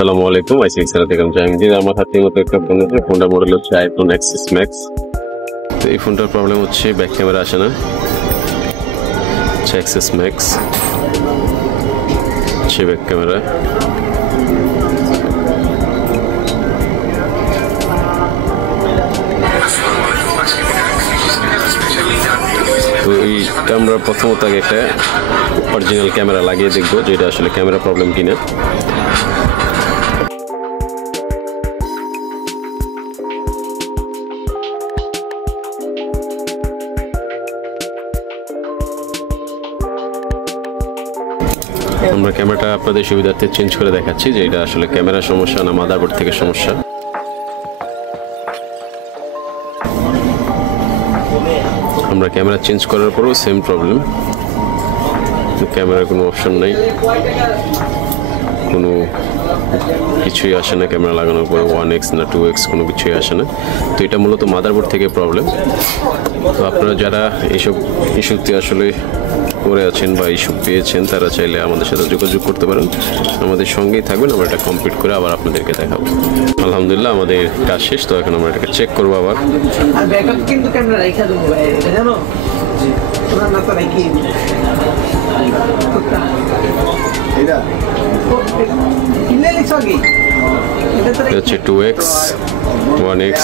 আসসালামু আলাইকুম। আইসিএক্স থেকে আমি জাহাঙ্গীর। আমার হাতের মতো একটা ফোন আছে, ফোনটার মডেল হচ্ছে আইফোন এক্সএস ম্যাক্স। তো এই ফোনটার প্রবলেম হচ্ছে ব্যাক ক্যামেরা আসে না, হচ্ছে এক্সএস ম্যাক্স, হচ্ছে ব্যাক ক্যামেরা। তো এইটা আমরা প্রথমত আগে একটা অরিজিনাল ক্যামেরা লাগিয়ে দেখবো যে এটা আসলে ক্যামেরা প্রবলেম কিনা। আমরা ক্যামেরাটা আপনাদের সুবিধার্থে চেঞ্জ করে দেখাচ্ছি যে এটা আসলে ক্যামেরার সমস্যা না মাদারবোর্ড থেকে সমস্যা। আমরা ক্যামেরা চেঞ্জ করার পরেও সেম প্রবলেম, ক্যামেরার কোনো অপশন নাই, কোনো কিছুই আসে না। ক্যামেরা লাগানোর পরে 1x না 2x কোনো কিছুই আসে না। তো এটা মূলত মাদারবোর্ড থেকে প্রবলেম। তো আপনারা যারা এইসব ইস্যুতে আসলে করে আছেন বা ইস্যু পেয়েছেন তারা চাইলে আমাদের সাথে যোগাযোগ করতে পারেন, আমাদের সঙ্গেই থাকবেন। আমরা এটা কমপ্লিট করে আবার আপনাদেরকে দেখাবো। আলহামদুলিল্লাহ আমাদের কাজ শেষ। তো এখন আমরা এটাকে চেক করবো আবার। আর ব্যাকআপ কিন্তু ক্যামেরা রাখা দেবো ভাই, এটা জানো তোমরা না তো রাখি এটা কিনলে লিখছ কি এটা হচ্ছে 2x 1x,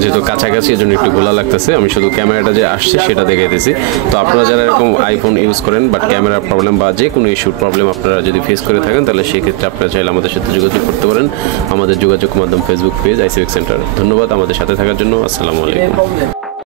যেহেতু কাছাকাছি এই জন্য একটু গোলা লাগতেছে। আমি শুধু ক্যামেরাটা যে আসছে সেটা দেখাইতেছি। তো আপনারা যারা এরকম আইফোন ইউজ করেন বাট ক্যামেরার প্রবলেম বা যে কোনো ইস্যুর প্রবলেম আপনারা যদি ফেস করে থাকেন তাহলে সেক্ষেত্রে আপনারা চাইলে আমাদের সাথে যোগাযোগ করতে পারেন। আমাদের যোগাযোগ মাধ্যম ফেসবুক পেজ আইসিএক্স সেন্টার। ধন্যবাদ আমাদের সাথে থাকার জন্য। আসসালামু আলাইকুম।